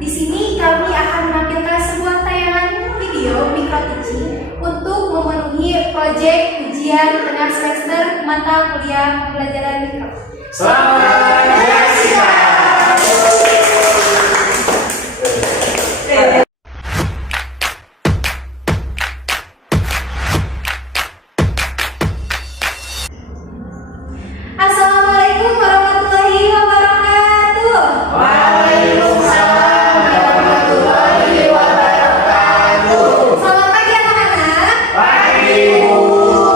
Di sini kami akan menampilkan sebuah tayangan video mikro teaching untuk memenuhi proyek ujian tengah semester mata kuliah pembelajaran mikro. Selamat menyaksikan. Assalamualaikum warahmatullahi wabarakatuh. Waalaikumsalam warahmatullahi wabarakatuh. Selamat pagi anak-anak. Pagi.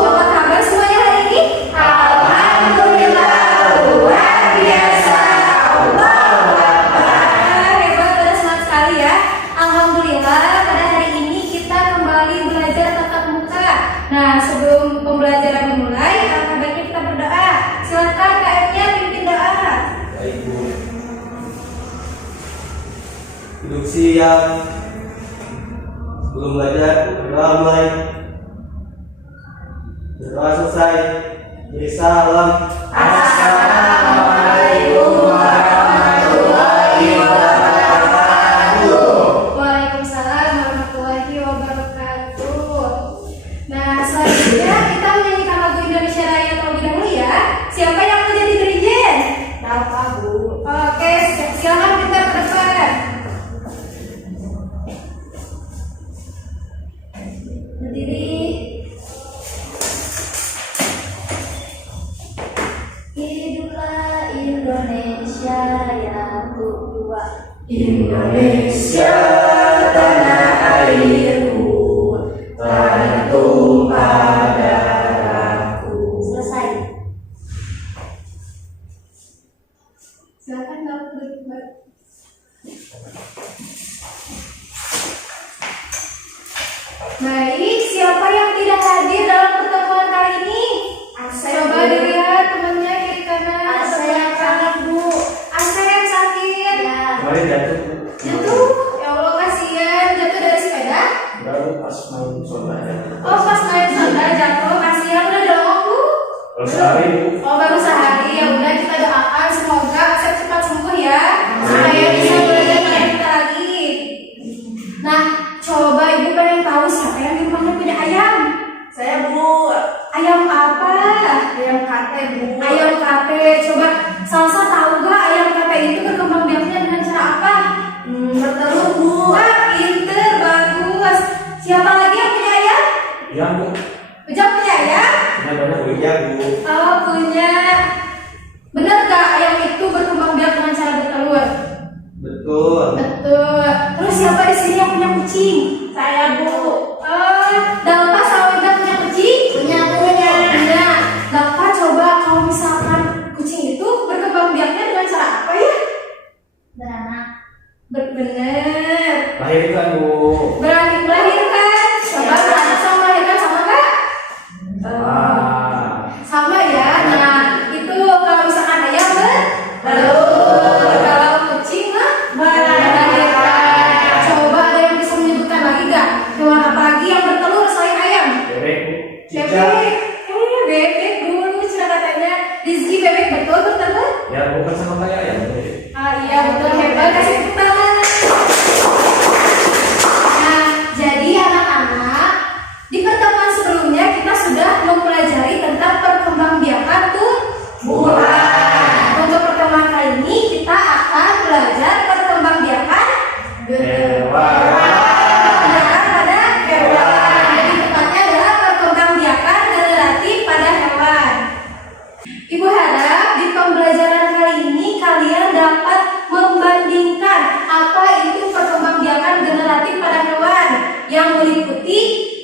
Apa kabar semuanya hari ini? Alhamdulillah luar biasa. Allahu Akbar. Hebat, pada semangat sekali ya. Alhamdulillah pada hari ini kita kembali belajar tatap muka. Nah, sebelum pembelajaran dimulai, alangkah baiknya kita berdoa. Silakan KM-nya pimpin doa. Baik Bu. Duduk siang. Sebelum belajar berdoa mulai. Berdoa selesai. Beri salam. Assalamualaikum warahmatullahi wabarakatuh. Waalaikumsalam warahmatullahi wabarakatuh. Nah, selanjutnya kita menyanyikan lagu Indonesia Raya terlebih dahulu ya. Siapa yang mau jadi dirijen? Bapak Bu. Oke, silakan kita ke depan. Berdiri. Hiduplah Indonesia yang tua. Indonesia tanah airku, tanah tumpah darahku. Selesai. Silakan kamu berdiri. Baik, siapa yang tidak hadir dalam pertemuan kali ini? Coba dilihat temannya kiri kanan. Saya sakit Bu. Asep sakit. Ya. Kemarin jatuh. Jatuh. Ya Allah, kasihan. Jatuh dari sepeda. Baru pas main soda ya. Oh, pas main sepeda jatuh. Kasihan, udah dong Bu. Kalau sehari Bu. Oh, baru sehari. Ya udah, kita doakan semoga Asep cepat sembuh ya. Supaya bisa belajar kayak kita lagi. Nah, coba Ibu pengen tahu siapa yang di rumahnya punya ayam? Saya Bu. Ayam apa? Ayam kate Bu. Ayam kate. Coba Salsa tahu gak ayam kate itu berkembang biaknya dengan cara apa? Bertelur Bu. Wah, pinter, bagus. Siapa lagi yang punya ayam? Iya Bu. Ujang punya ayam? Benar-benar Bu. Iya Bu. Oh, punya. Bener gak ayam itu berkembang biak dengan cara bertelur? Betul. Betul. Terus siapa di sini yang punya kucing? Saya Bu. Dalpa sama Ujang punya kucing? Punya. Punya. Dalpa, coba kalau misalkan kucing itu berkembang biaknya dengan cara apa ya? Beranak. Bener. Lahirkan Bu. Melahirkan. Coba beranak sama melahirkan sama nggak? Sama ya. Nah, itu kalau misalkan ayam bertelur. Kalau kucing mah melahirkan. Coba ada yang bisa menyebutkan lagi nggak? Hewan apa lagi yang bertelur selain ayam? Bebek Bu. Cicak. Bebek. Bebek dulu cina katanya. Rizky, bebek betul bertelur? Ya bukan sama kayak ayam. Ah iya betul, hebat, kasih tepuk tangan. Nah, jadi anak-anak, di pertemuan sebelumnya kita sudah mempelajari tentang perkembangbiakan tumbuhan. Untuk pertemuan kali ini kita akan belajar perkembangbiakan Hewan. perkembangbiakan pada hewan. Jadi tepatnya adalah perkembangbiakan generatif pada hewan. Ibu harap di pembelajaran kali ini kalian dapat membandingkan apa itu perkembangbiakan generatif pada hewan yang meliputi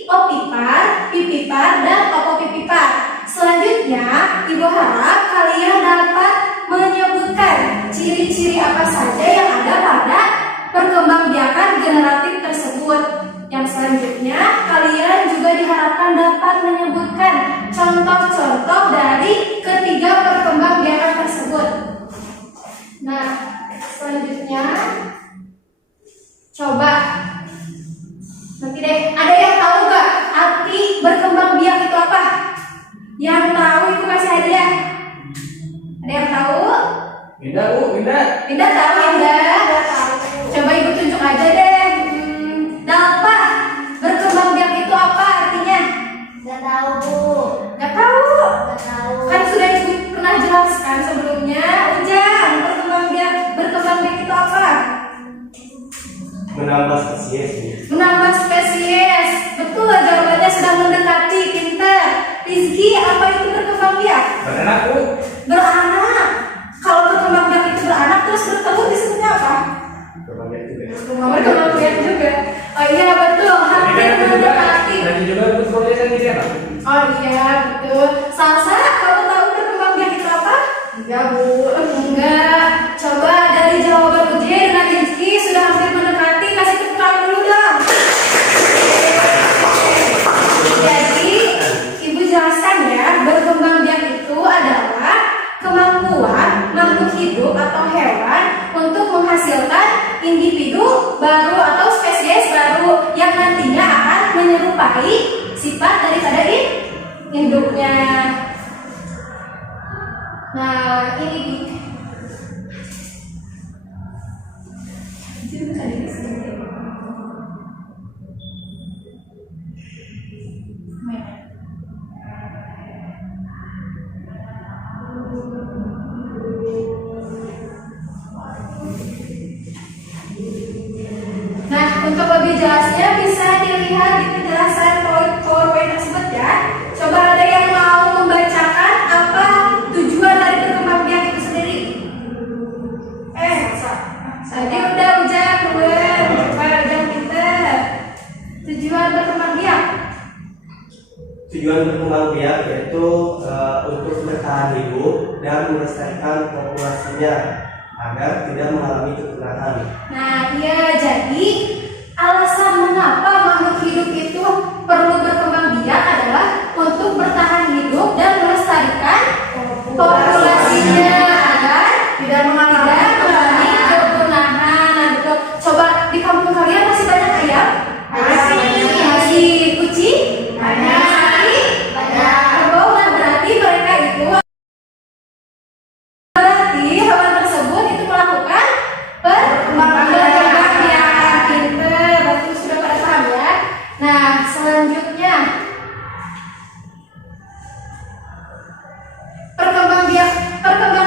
opipar, pipipar, dan opopipipar. Selanjutnya, Ibu harap kalian dapat menyebutkan ciri-ciri apa saja yang ada pada perkembangbiakan generatif tersebut. Yang selanjutnya, kalian juga diharapkan dapat menyebutkan contoh-contoh dari ketiga perkembangbiakan tersebut. Nah, selanjutnya coba nanti deh, ada yang tahu gak arti berkembang biak itu apa? Yang tahu itu kasih hadiah. Ada yang tahu? Indah Bu, Indah. Indah tahu, Indah. Coba Ibu menambah spesies. Menambah spesies. Betul, jawabannya sudah mendekati. Pinter. Rizky, apa itu berkembang biak? Beranak, Bu. Beranak. Kalau berkembang biak itu beranak terus bertelur disebutnya apa? Berkembang biak juga. Berkembang biak juga. Oh iya betul, hampir mendekati. Nanti juga betul kan dia kan? Oh iya betul. Salsa, kamu tahu berkembang biak itu apa? Iya Bu. Enggak. Coba dari jawaban ujian dengan Rizky sudah hampir mendekati. Kasih tepuk tangan dulu dong. Jadi, Ibu jelaskan ya, berkembang biak itu adalah kemampuan makhluk hidup atau hewan untuk menghasilkan individu baru atau spesies baru yang nantinya akan menyerupai sifat daripada induknya. Nah, ini nah, untuk lebih jelasnya bisa dilihat di penjelasan PowerPoint tersebut ya. Coba ada yang mau membacakan apa tujuan dari berkembang biak itu sendiri? Tadi udah Ujang, coba Ujang pinter. Tujuan berkembang biak? Tujuan berkembang biak yaitu untuk bertahan hidup dan melestarikan populasinya agar tidak mengalami kepunahan. Nah, iya, jadi alasan mengapa makhluk hidup itu perlu berkembang biak adalah untuk bertahan hidup dan melestarikan populasinya agar tidak mengalami kepunahan. Nah, betul. Coba di kampung kalian masih banyak ayam? Masih kucing? Sapi? Kerbau. Nah, berarti mereka itu hewan tersebut itu melakukan berkembang biak. Pinter, berarti sudah pada paham ya. Nah, selanjutnya perkembang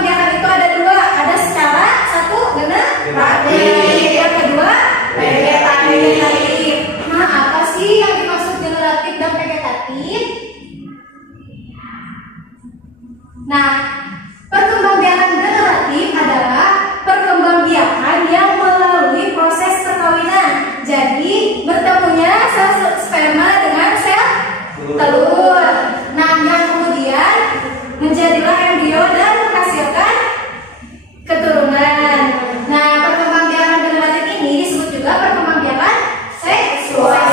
biakan itu ada dua, ada secara satu generatif, yang kedua vegetatif. Nah, apa sih yang dimaksud generatif dan vegetatif? Nah, perkembangbiakan generatif adalah perkembangbiakan yang melalui proses perkawinan. Jadi, bertemunya sel sperma dengan sel telur. Nah, yang kemudian menjadilah embrio dan menghasilkan keturunan. Nah, perkembangbiakan generatif ini disebut juga perkembangbiakan seksual.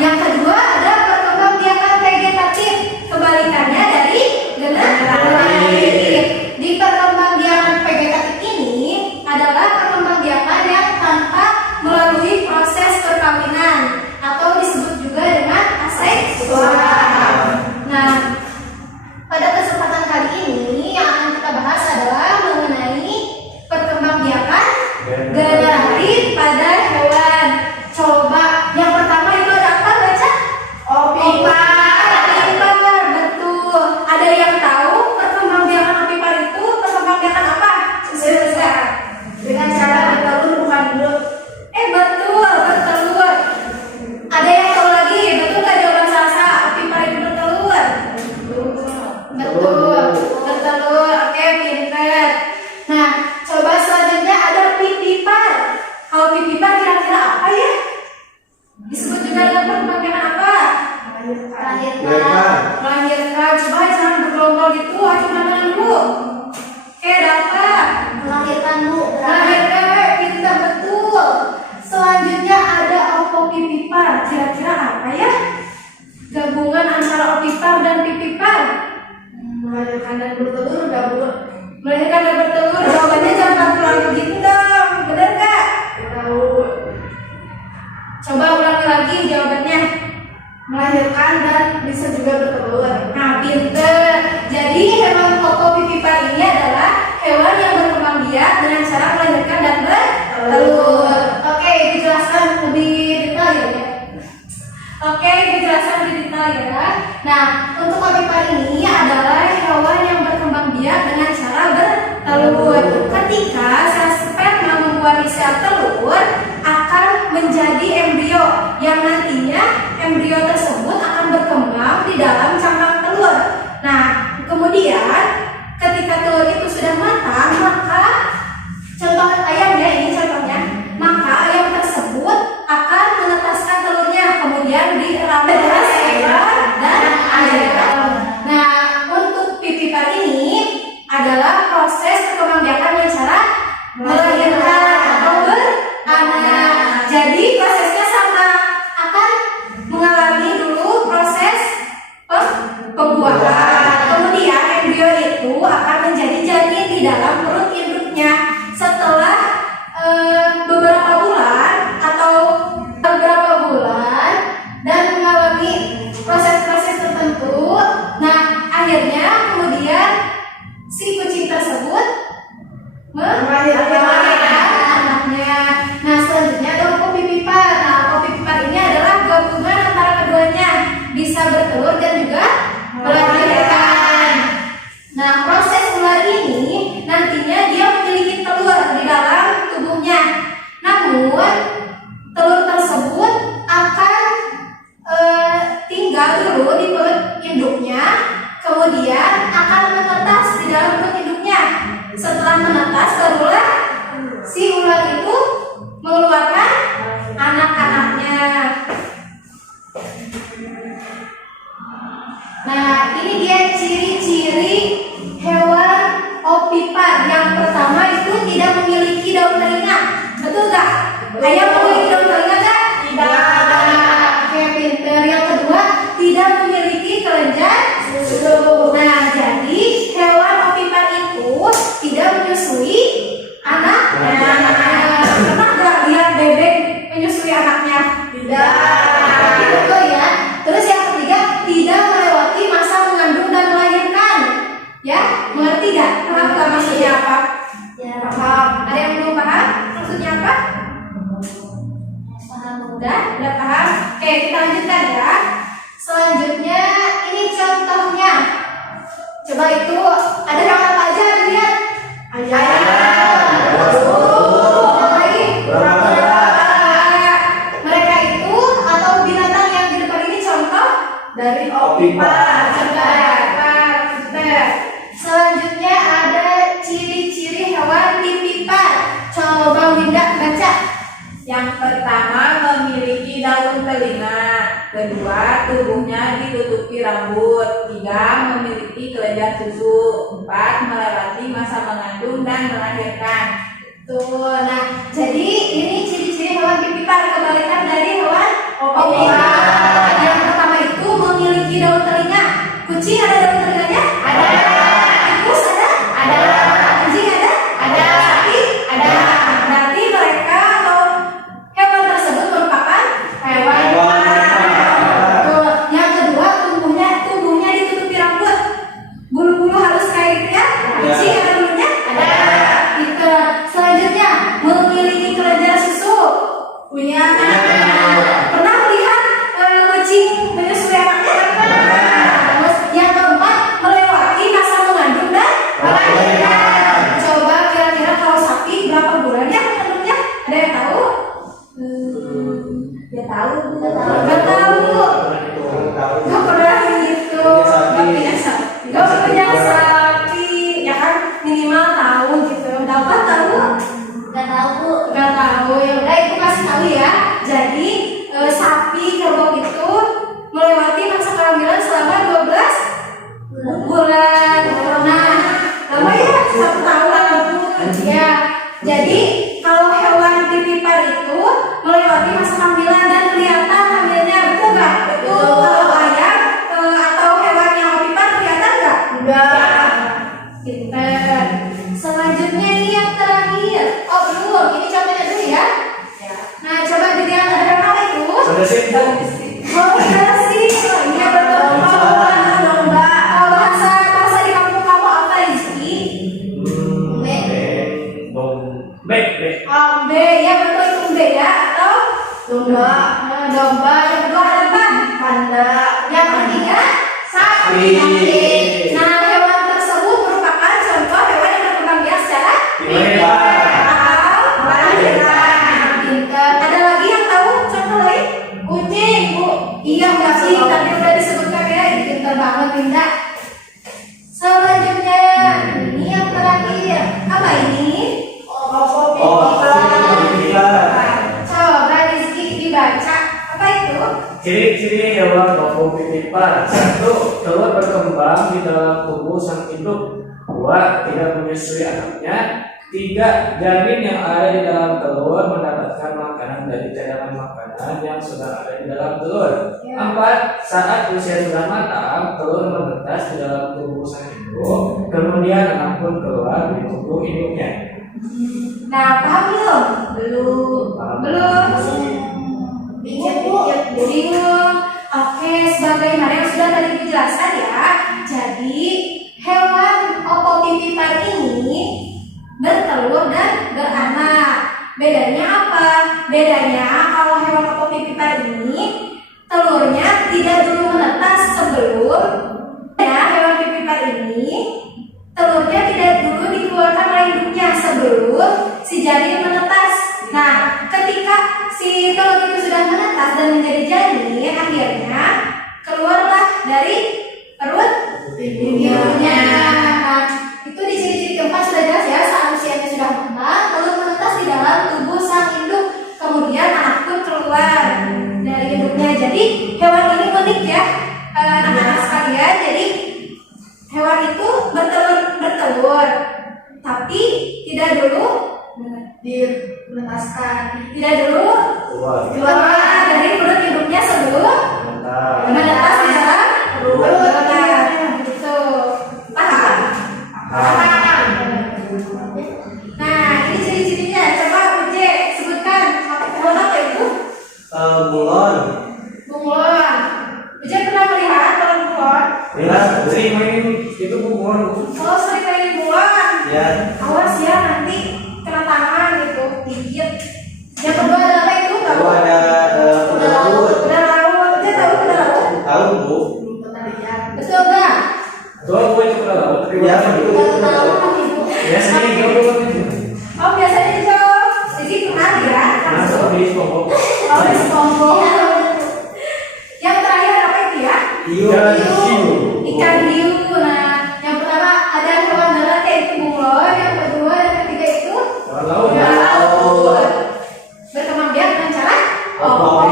Yang kedua ada perkembangbiakan vegetatif, kebalikannya dari generatif. Di perkembangbiakan vegetatif ini adalah perkembangbiakan yang tanpa melalui proses perkawinan atau disebut juga dengan aseksual. Nah, pada kesempatan kali ini yang akan kita bahas adalah mengenai perkembangbiakan generatif pada hewan. Coba yang pertama itu ada apa, baca? Opipar, betul. Ada yang tahu perkembangbiakan opipar itu perkembangbiakan apa? Susah. Dengan cara bertelur bukan hidup. Betul, bertelur. Ada yang tahu lagi? Betul nggak jawaban Salsa? Opipar itu bertelur. Betul, bertelur. Oke, pinter. Nah, coba selanjutnya ada pipipar. Kalau pipipar kira-kira apa ya? Disebut juga dengan perkembangbiakan apa? Melahirkan. Coba jangan bergelombol gitu, acungkan tangan dulu. Ada apa? Melahirkan, pintar, betul. Selanjutnya ada opipipar. Kira-kira apa ya? Gabungan antara opipar dan pipipar. Melahirkan dan bertelur gabung. Melahirkan dan bertelur. Jawabannya jangan kamu gitu dong. Benar nggak? Tahu. Coba ulangi lagi jawabannya. Melahirkan dan bisa juga bertelur. Nah, pinter. Jadi hewan opipipar ini adalah hewan yang berkembang biak dengan cara melahirkan dan bertelur. Oke, dijelaskan lebih detail ya. Ya. Nah, untuk opipar ini adalah hewan yang berkembang biak dengan cara bertelur. Ketika sel sperma membuahi sel telur akan Ayam memiliki daun telinga nggak? Tidak. Oke, pinter. Yang kedua, tidak memiliki kelenjar susu. Nah, jadi hewan ovipar itu tidak menyusui anaknya. Pernah nggak lihat bebek menyusui anaknya? Tidak. Betul ya. Terus yang ketiga, tidak melewati masa mengandung dan melahirkan. Ya, mengerti nggak? Paham nggak maksudnya apa? Ya. Paham. Ada yang belum paham? Maksudnya apa? Udah paham? Oke, kita lanjutkan ya. Selanjutnya, ini contohnya. Coba itu, ada hewan apa aja? Lihat. Mereka itu atau binatang yang di depan ini contoh Dari ovipar. Selanjutnya ada ciri-ciri hewan ovipar. Coba Winda baca. Yang pertama memiliki daun telinga, kedua tubuhnya ditutupi rambut, tiga memiliki kelenjar susu, empat melewati masa mengandung dan melahirkan. Tuh, nah jadi ini ciri-ciri hewan ovipar, kebalikan dari hewan ovipar. Yang pertama itu memiliki daun telinga. Kucing ada daun telinganya? Ada. Tikus ada? Ada. Anjing ada? Ada. Sapi? Ada. Berarti mereka atau hewan tersebut merupakan hewan Tuh, yang kedua tubuhnya ditutupi rambut. Bulu-bulu halus kayak gitu ya? Kucing ada bulunya? Ada. Gitu. Selanjutnya memiliki kelenjar susu. Punya. Pernah melihat kucing menyusui anaknya? Terus yang keempat melewati masa mengandung dan melahirkan. Coba kira-kira kalau sapi berapa bulan ya mengandungnya? Ada yang tahu? Ya tahu. Nggak tahu. Nggak pernah gitu. Nggak punya sapi. Ya kan minimal tahu gitu. Dapat tahu? Nggak tahu. Nggak tahu. Ya udah itu kasih tahu ya. Jadi sapi kerbau itu melewati masa kehamilan selama 12 bulan. Nah, lama ya 1 tahun. Ya. Jadi kalau hewan ovipar itu melewati masa kehamilan dan kelihatan hamilnya, betul nggak? Betul. Kalau ayam atau hewan yang ovipar kelihatan nggak? Enggak. Pinter. Selanjutnya ini yang terakhir. Oh belum, ini contohnya dulu ya. Nah coba dilihat ada hewan apa itu? Sudah sih? Oh iya sih, iya betul. Domba. Bahasa di kampung kamu apa Rizky? Bek. Ambe, ya betul itu umbe ya atau Domba. domba. Yang kedua ada apa? Panda. Yang ketiga sapi. Nah hewan tersebut merupakan contoh hewan yang berkembang biak secara atau melahirkan. Pinter. Ada lagi yang tahu contoh lain? Kucing, Bu. Iya kucing. Tadi udah disebutkan ya. Ini pinter banget Winda. Selanjutnya ini yang terakhir. Apa ini? Coba Rizky dibaca. Apa itu? Ciri-ciri hewan ovipar. 1. Telur berkembang di dalam tubuh sang induk. 2. Tidak menyusui anaknya. 3. Janin yang ada di dalam telur mendapatkan makanan dari cadangan makanan yang sudah ada di dalam telur. 4. Saat usia sudah matang, telur menetas di dalam tubuh sang induk. Kemudian anak pun keluar di tubuh induknya. Nah, paham belum? Belum. Bingung. Oke, sebagaimana yang sudah tadi dijelaskan ya. Jadi, hewan ovipar ini bertelur dan beranak. Bedanya apa? Bedanya kalau hewan ovipar ini telurnya tidak dulu menetas sebelum hewan ovipar ini telurnya tidak dulu dikeluarkan oleh induknya sebelum si janin menetas. Nah, ketika si telur itu sudah menetas dan menjadi janin, akhirnya keluarlah dari perut ibunya. Nah, itu di ciri-ciri keempat sudah jelas ya. Saat usianya sudah matang, telur menetas di dalam tubuh sang induk. Kemudian anak pun keluar dari induknya. Jadi hewan ini unik ya, anak-anak sekalian. Jadi hewan itu bertelur, tapi tidak dulu dinetaskan. Tidak dulu. Keluar. Keluar dari perut induknya sebelum Sebentar. menetas di dalam perut. Nah, gitu. Paham? Paham. Nah, ini ciri-cirinya. Coba UJ sebutkan. Bunglon apa itu? Bunglon. Bunglon. UJ pernah melihat kalau bunglon? Jelas, sering main itu bunglon. Oh, sering main bunglon. Ya. Awas ya nanti kena tangan gitu, gigit. Yang kedua ada apa itu? Lalu ada kuda laut. Kuda laut. UJ tahu kuda laut? Tahu Bu? Belum pernah lihat. Betul nggak? Tuh, gue itu kuda laut. Ya, itu kuda laut. Biasanya jauh itu. Oh, biasanya jauh. Jadi pernah ya? Nah, seperti itu kok. Oh, di sekompong. Yang terakhir apa itu ya? Hiu. Ikan hiu. Nah, yang pertama ada hewan darat yaitu bunglon. Yang kedua dan ketiga itu Kuda laut. kuda laut. Berkembang biak dengan cara Ompong.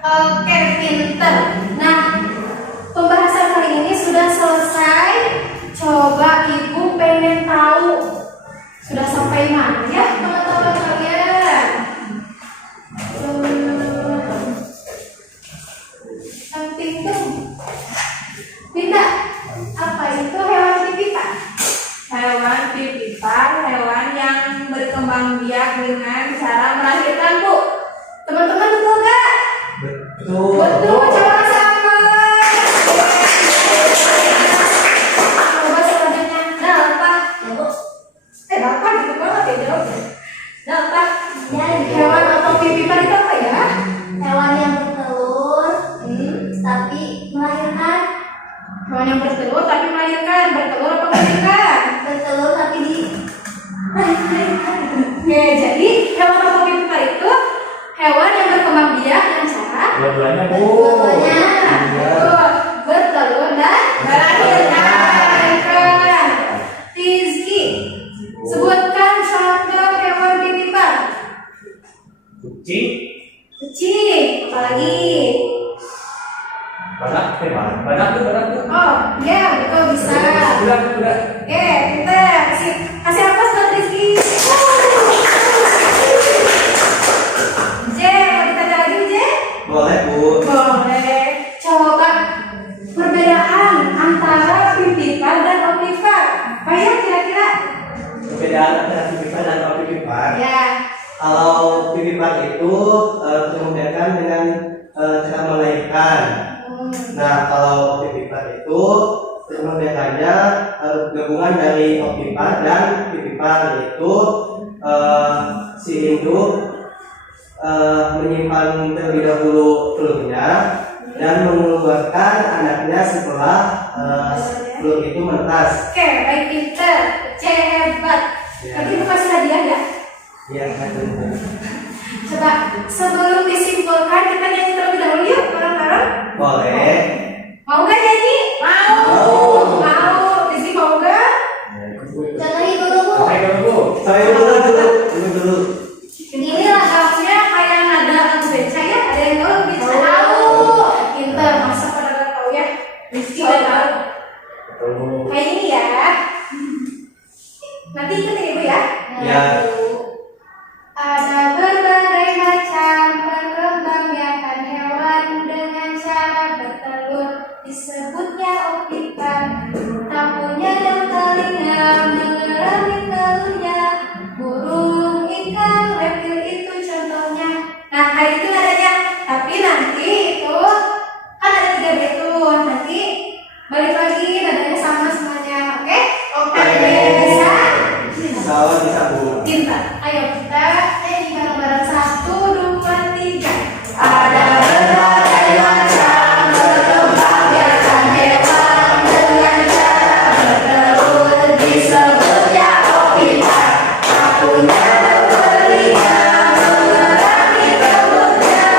Oke, pinter. Nah, pembahasan kali ini sudah selesai. Coba ibu pengen tahu sudah sampai mana ya teman-teman kalian? Yang pintu. Minta apa itu hewan pipitan? Hewan pipitan, hewan yang berkembang biak dengan cara melahirkan, Bu. Teman-teman betul nggak? Betul. Betul, coba sama. Coba selanjutnya. Dalpa. Dalpa gitu banget ya jawabnya. Dalpa. Hewan atau pipitan itu apa ya? Hewan yang bertelur tapi melahirkan, Hewan yang bertelur tapi melahirkan. Bertelur apa melahirkan? bertelur tapi di Oke, jadi hewan atau pipitan itu hewan yang berkembang biak dengan cara Dua-duanya, Bu. dua-duanya. betul, bertelur dan melahirkan. Rizky, sebutkan contoh hewan pipitan. Kucing. Kucing, apalagi? Badak tuh. Oh, iya betul bisa. Kuda. Oke, pintar. Kasih apa buat Rizky? J, mau ditanya lagi J? Boleh Bu. Boleh. Coba perbedaan antara pipitan dan opipar. Apa ya kira-kira? Perbedaan antara pipipan dan pipipan. Ya. Kalau pipipan itu membedakan dengan cara melahirkan. Nah, kalau pipipan itu membedakannya gabungan dari opipan dan pipipan, yaitu si induk menyimpan terlebih dahulu telurnya dan mengeluarkan anaknya setelah telur itu menetas. Oke, baik pintar. C hebat. Ya. Tapi itu kasih hadiah nggak? Ya, betul. Coba sebelum disimpulkan kita nyanyi terlebih dahulu yuk bareng-bareng. Boleh. Mau nggak nyanyi? Mau. Mau. Rizky mau nggak? Contohnya dulu, Bu. Saya dulu. Ini lagamnya kayak nada lagu beca ya? Ada yang tahu bisa? Tahu. Pintar, masa pada nggak tahu ya? Rizky udah tahu. Kayak ini ya. Nanti ikutin ibu ya. Ya. Ada berbagai macam perkembangbiakan hewan dengan cara bertelur, disebutnya opipan. Tak punya dan telinga mengerami telurnya. Burung, ikan, reptil itu contohnya. Nah, hari itu nadanya. Tapi nanti itu kan ada 3 itu. Nanti balik lagi nadanya sama semuanya. Oke? Oke. Bisa? Insya bisa Bu. Pintar. Ayo kita nyanyi bareng-bareng 1, 2, 3. Ada berbagai macam perkembangbiakan hewan dengan cara bertelur, disebutnya opipan. Tak punya telinga mengerami telurnya.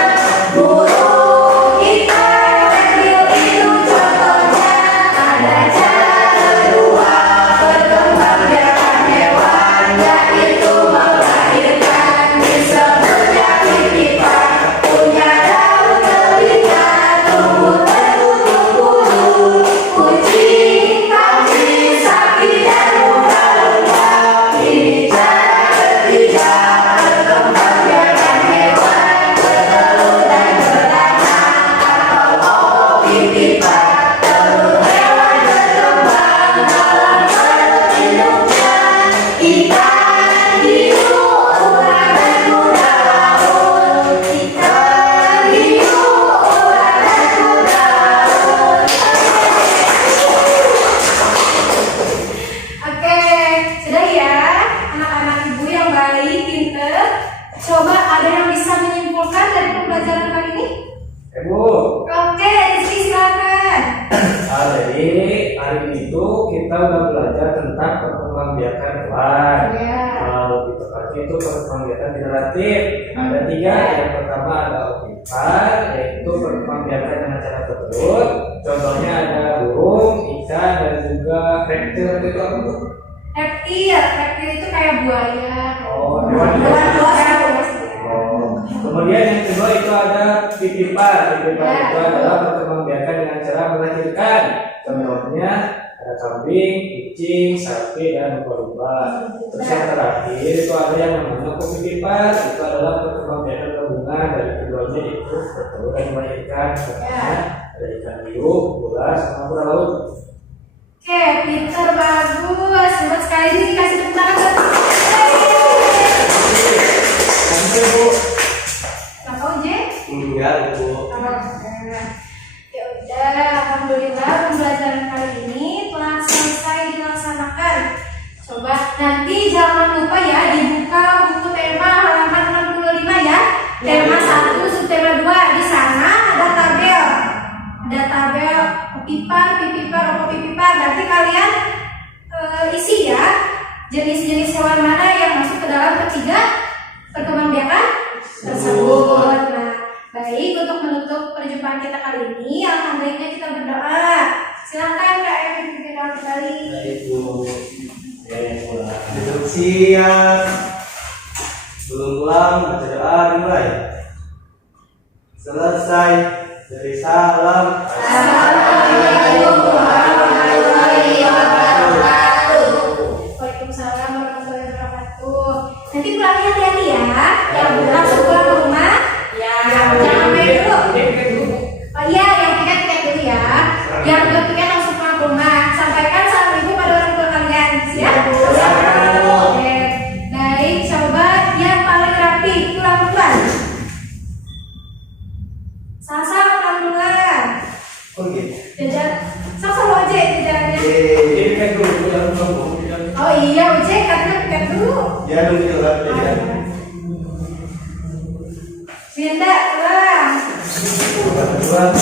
Burung, ikan, reptil itu contohnya. Ada cara kedua perkembangbiakan hewan, yaitu melahirkan. yaitu perkembangan biakan generatif. Ada 3. Yang pertama ada opipar, yaitu perkembangan biakan dengan cara bertelur. Contohnya ada burung, ikan, dan juga reptil. Itu apa Bu? Reptil itu kayak buaya. Oh, hewan buas. Oh. Kemudian yang kedua itu ada pipipar. Pipipar itu adalah perkembangbiakan dengan cara melahirkan. Contohnya ada kambing, kucing, sapi, dan lumba-lumba. Terus yang terakhir itu ada yang namanya pipipar. Itu adalah perkembangbiakan gabungan dari keduanya, itu bertelur dan melahirkan. Contohnya ada ikan hiu, ular, sama kura laut. Oke, pinter, bagus. Hebat sekali, ini dikasih tepuk tangan buat Lanjut Bu. Kakak Uje? Enggak, Bu. Ya udah, alhamdulillah pembelajaran kali ini telah selesai dilaksanakan. Coba nanti jangan lupa ya dibuka buku tema halaman 65 ya. Tema 1, subtema 2. Di sana ada tabel. Ada tabel pipipar, opopipipar. Nanti kalian isi ya jenis-jenis hewan mana yang masuk ke dalam ketiga perkembangbiakan tersebut. Nah, baik, untuk menutup perjumpaan kita kali ini, alhamdulillah kita berdoa. Silakan Kak Evi berdoa kembali. Baik, Bu. Duduk siap. Belum pulang, baca doa dimulai. Selesai dari salam. Assalamualaikum warahmatullahi wabarakatuh. Waalaikumsalam warahmatullahi wabarakatuh. Nanti pulangnya hati-hati ya. Yang langsung pulang ke rumah. Ya. Jangan main dulu. Tiket dulu. Oh iya, yang tiket dulu ya. Yang belum tiket langsung pulang ke rumah. Sampaikan salam ibu pada orang tua kalian. Siap? Oke. Baik, coba yang paling rapi pulang duluan. Sasa pulang duluan. Oh gitu. Jajan. Sasa lo aja jajannya. Tiket dulu, jangan lupa Bu. Oh iya, Uje karena tiket dulu. Dia nunggu di luar aja. Binda, pulang. Bukan